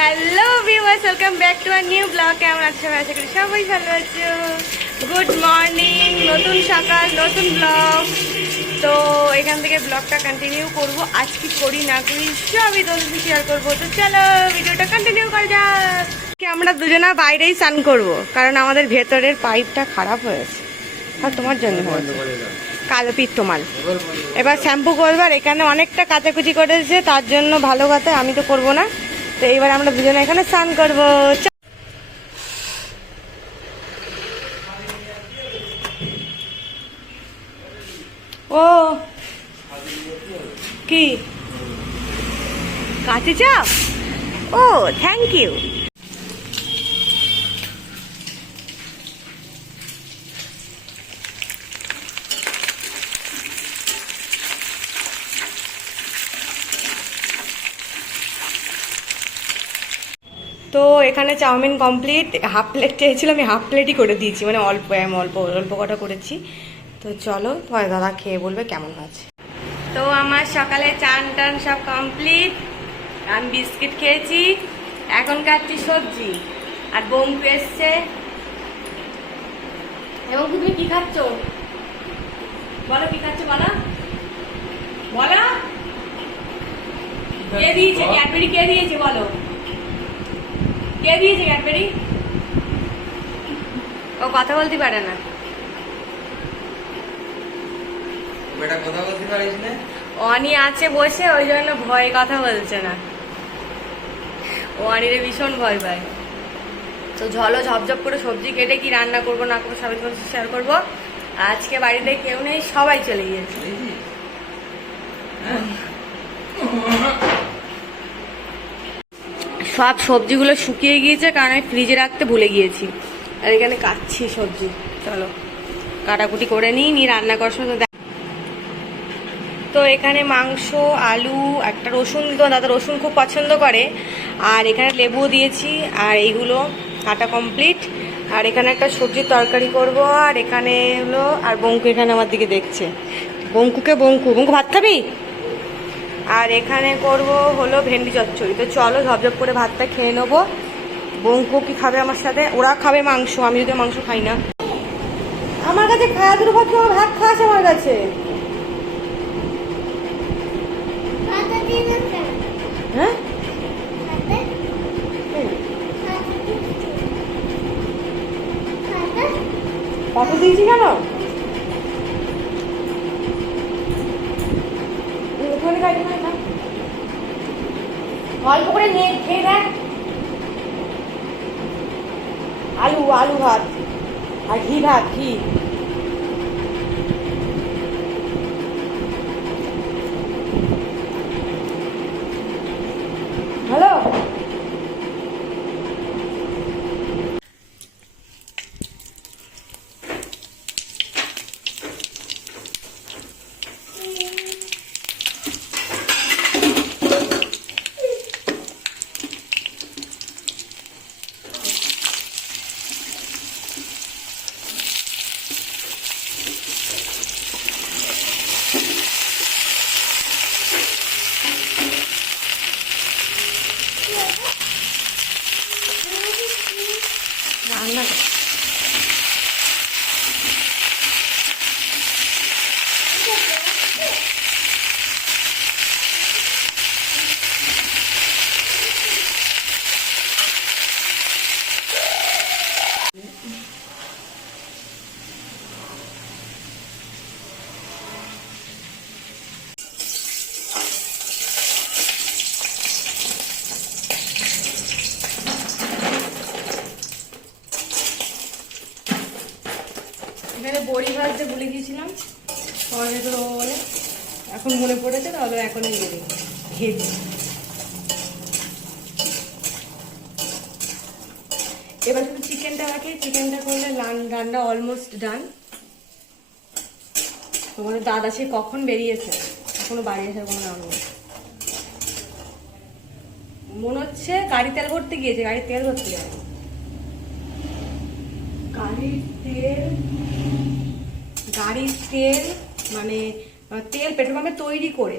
Hello viewers welcome back to our new blog কেমন আছে? সবাই আশা করি সবাই ভালো আছো। গুড মর্নিং নতুন সকাল, নতুন ব্লগ তো এখান থেকে ব্লগটা কন্টিনিউ করব। আজ কি করি না করি, সবই তোমাদের শেয়ার করব। তো চলো, ভিডিওটা কন্টিনিউ করা যাক। আমরা দুজনা বাইরেই স্নান করব, কারণ আমাদের ভেতরের পাইপটা খারাপ হয়েছে। আর তোমার জন্য কালো পিত্ত মাল এবার শ্যাম্পু করবার, এখানে অনেকটা কাচাকুচি করেছে, তার জন্য ভালো কথা, আমি তো করব না। তো এইবার আমরা দুজনে এখানে স্নান করব। ও কি? কাছে চাও ও থ্যাংক ইউ তো এখানে চাউমিন কমপ্লিট হাফ প্লেট চেয়েছিলাম আমি হাফ প্লেটই করে দিয়েছি। মানে অল্প আমি অল্প অল্প কটা করেছি। তো চলো তোমার দাদা খেয়ে বলবে কেমন আছে তো আমার সকালে চান টান সব কমপ্লিট আমি বিস্কিট খেয়েছি এখন খাচ্ছি সবজি। আর বোমকু এসছে। এবং তুমি কি খাচ্ছ? বলো কি খাচ্ছ বলো। বলো। কে দিয়েছে? ক্যাডবেরি কে দিয়েছে বলো। কে দিয়েছে ক্যাডবেরি? ও কথা বলতে পারে না। বেটা কথা বলতে পারিস না? অনি আছে বসে ওই জন্য ভয়ে কথা বলছে না। ও অনিরে ভীষণ ভয় পায়। তো ঝলো ঝপঝপ করে সবজি কেটে কি রান্না করব না করব সবাই শেয়ার করব। আজকে বাড়িতে কেউ নেই সবাই চলে গিয়েছে। সব সবজিগুলো শুকিয়ে গিয়েছে, কারণ আমি ফ্রিজে রাখতে ভুলে গিয়েছি। আর এখানে কাটছি সবজি। চলো, কাটাকুটি করে নিই, নিয়ে রান্না করার সময় তো এখানে মাংস, আলু, একটা রসুন তো দাদা রসুন খুব পছন্দ করে। আর এখানে লেবু দিয়েছি, আর এইগুলো কাটা কমপ্লিট আর এখানে একটা সবজির তরকারি করব, আর এখানে হলো আর বঙ্কু এখানে আমার দিকে দেখছে। বঙ্কুকে বঙ্কু বঙ্কু ভাত খাবি? আর এখানে করব হলো ভেন্ডি চচ্চড়ি। তো চলো ঝপঝপ করে ভাতটা খেয়ে নেব। বঙ্কু কি খাবে আমার সাথে? ওরা খাবে মাংস আমি যদি মাংস খাই না। আমার কাছে খাওয়া দুটো ভাত খাওয়া ভাত খাস আমার কাছে। হ্যাঁ? কত দিয়েছি কেন ওখানে গাড়ি না না। অল্প করে নিয়ে খেয়ে দেখ। আলু আলু ভাত আর ঘি ভাত ঘি হ্যালো রান্না কর। এখানে বড়ি ভাজতে ভুলে গিয়েছিলাম আমার ভেতর বলে। এখন মনে পড়েছে, তাহলে এখন দিয়ে দিই এবার শুধু চিকেনটা রাখি। চিকেনটা করলে রান- রান্না অলমোস্ট ডান তোমাদের দাদা সে কখন বেরিয়েছে? এখনও বাড়ি আসার কোনো নাম নেই। মনে হচ্ছে গাড়ি তেল ভরতে গিয়েছে, গাড়ির তেল ভরতে যাবে। গাড়ির তেল গাড়ির তেল মানে তেল পেট্রোল পাম্পে তৈরি করে।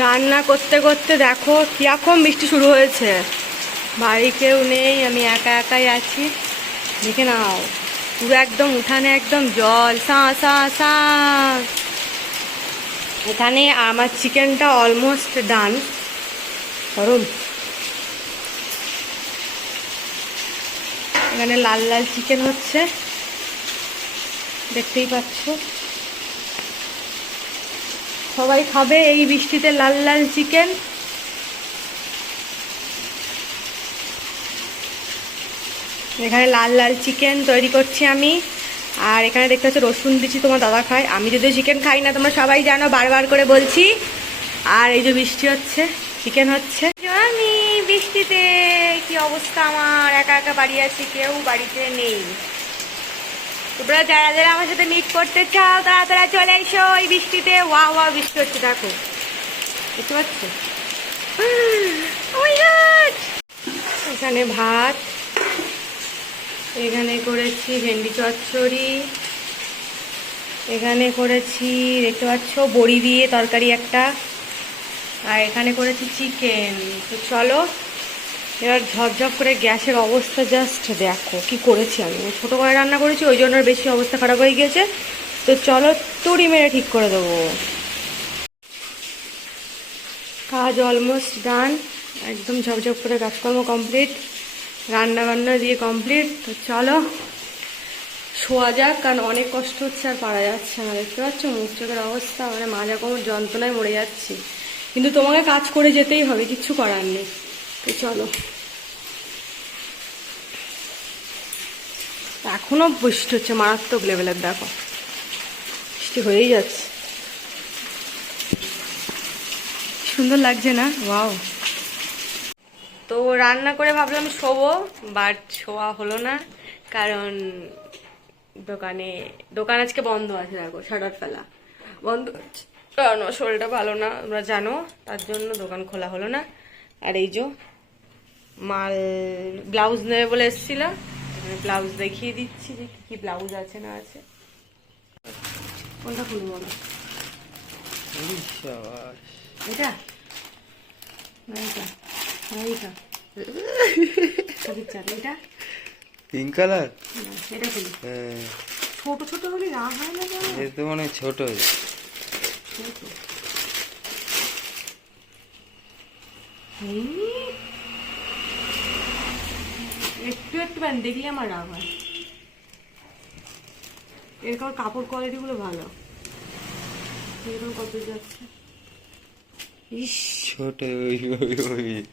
রান্না করতে করতে দেখো কীরকম বৃষ্টি শুরু হয়েছে। বাড়ি কেউ নেই, আমি একা একাই আছি। দেখে নাও, পুরো একদম উঠানে একদম জল, সা সা সা। এখানে আমার চিকেনটা অলমোস্ট ডান করুন এখানে লাল লাল চিকেন হচ্ছে। দেখতেই পাচ্ছ। সবাই খাবে এই বৃষ্টিতে লাল লাল চিকেন। এখানে লাল লাল চিকেন তৈরি করছি আমি। আর এখানে দেখতে হচ্ছে রসুন দিচ্ছি তোমার দাদা খায়। আমি যদিও চিকেন খাই না, তোমরা সবাই জানো, বারবার করে বলছি। আর এই যে বৃষ্টি হচ্ছে, চিকেন হচ্ছে। আমি বৃষ্টিতে কি অবস্থা আমার? একা একা বাড়ি আছি, কেউ বাড়িতে নেই। তোমরা যারা যারা আমার সাথে মিট করতে চাও, তারা তারা চলে এসো এই বৃষ্টিতে। ওয়া ওয়া বৃষ্টি হচ্ছে, দেখো। দেখতে পাচ্ছ? Oh! এখানে ভাত, এখানে করেছি ভেন্ডি চচ্চড়ি, এখানে করেছি, দেখতে পাচ্ছ, বড়ি দিয়ে তরকারি একটা, আর এখানে করেছি চিকেন তো চলো এবার ঝপঝপ করে গ্যাসের অবস্থা জাস্ট দেখো, কি করেছি আমি? ছোটো করে রান্না করেছি, ওই জন্য বেশি অবস্থা খারাপ হয়ে গিয়েছে। তো চলো তুড়ি মেরে ঠিক করে দেবো। কাজ অলমোস্ট ডান একদম ঝপঝপ করে কাজকর্ম কমপ্লিট রান্না বান্না দিয়ে কমপ্লিট তো চলো শোয়া যাক, কারণ অনেক কষ্ট হচ্ছে আর পারা যাচ্ছে না, দেখতে পাচ্ছ? মুখ চোখের অবস্থা মানে মাজা কোমর যন্ত্রণায় মরে যাচ্ছি। কিন্তু তোমাকে কাজ করে যেতেই হবে, কিচ্ছু করার নেই। তো চলো। এখনও বৃষ্টি হচ্ছে, মারাত্মক লেভেলের দেখো। বৃষ্টি হয়েই যাচ্ছে। সুন্দর লাগছে না? ওয়াও তো রান্না করে ভাবলাম শোবো বাট শোয়া হলো না, কারণ দোকানে, দোকান আজকে বন্ধ আছে, দেখো শাটার ফেলা। বন্ধ কারণ শরীরটা ভালো না, তোমরা জানো, তার জন্য দোকান খোলা হলো না। আর এই যে মাল ব্লাউজ নেবে বলে এসেছিল ব্লাউজ দেখিয়ে দিচ্ছি যে কি কি ব্লাউজ আছে না আছে। কোনটা খুলবো এটা? না এটা। Pink colour? না, এটা খুলি। ছোট ছোট হলে রাগ হয় না এ তো মনে ছোট। ছোট। একটু একটু মানে দেখলে আমার রাগ হয়। এরকম কাপড় কোয়ালিটি গুলো ভালো। এরকম কত যাচ্ছে? ইস। ছোট ওই ওই ওই।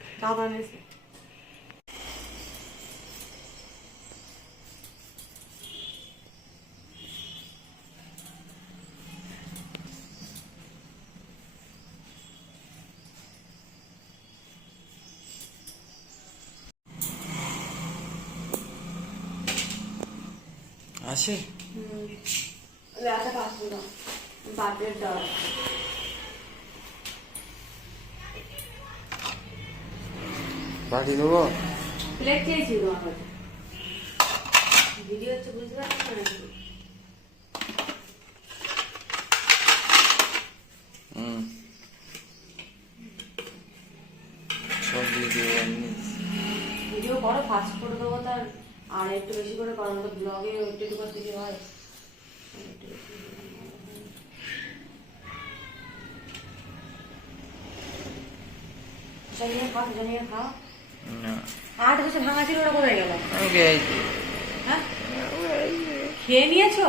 আসে রাতে পাসবো না বাদের দাও। পাঠিয়ে দেবো প্লেট চেয়েছি তোমার ভিডিও হচ্ছে বুঝতে পারছ না নাকি? হুম। সব দিয়ে ভিডিও করো ফাস্ট করে দেবো তার। আর একটু বেশি করে করো তো ব্লগে একটু একটু করতে কি হয়। জানিয়ে খাও জানিয়ে খাও। ভাঙা ছিল ওটা কোথায় গেল। হ্যাঁ? খেয়ে নিয়েছো?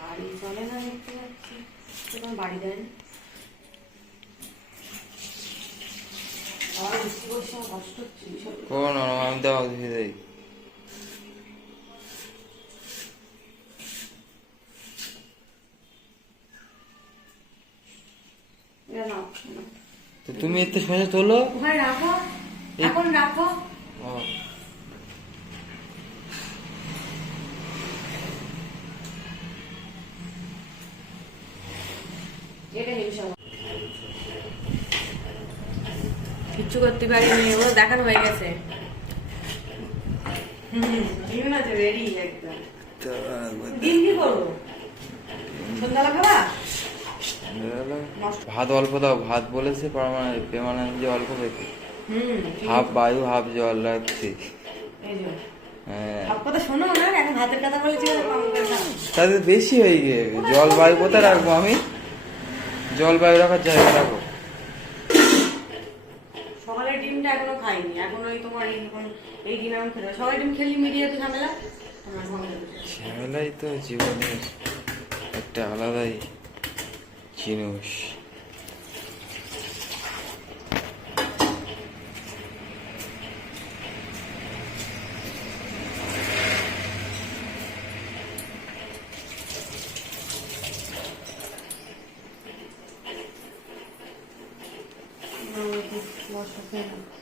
বাড়ি চলে না দেখতে পাচ্ছি। তোমার বাড়ি দেন। কোন আমি দাও ধুয়ে দেই এটা নাও, নাও। তো তুমি এতে সোজা তোলো। ওখানে রাখো। এখন রাখো। কিচ্ছু করতে পারিনি ও দেখানো হয়ে গেছে। হুম আছে রেডি একদম। ডিম কি করব? সন্ধ্যাবেলা খাবা? ভাত অল্প দাও। ভাত বলেছে পেমানেন্ট যে অল্প হুম হাফ বায়ু হাফ জল রাখছি। হ্যাঁ। তাতে বেশি হয়ে গিয়ে জল বায়ু কোথায় রাখব আমি? জল বায়ু রাখার জায়গা রাখো সকালের ডিমটা এখনও খাইনি। এখন ওই তোমার এই ডিম আমি খেতে সকালের ডিম খেলি মিডিয়াতে ঝামেলা। ঝামেলা ঝামেলাই তো জীবনের একটা আলাদাই জিনিস হুম, বসো, খেয়ে নাও।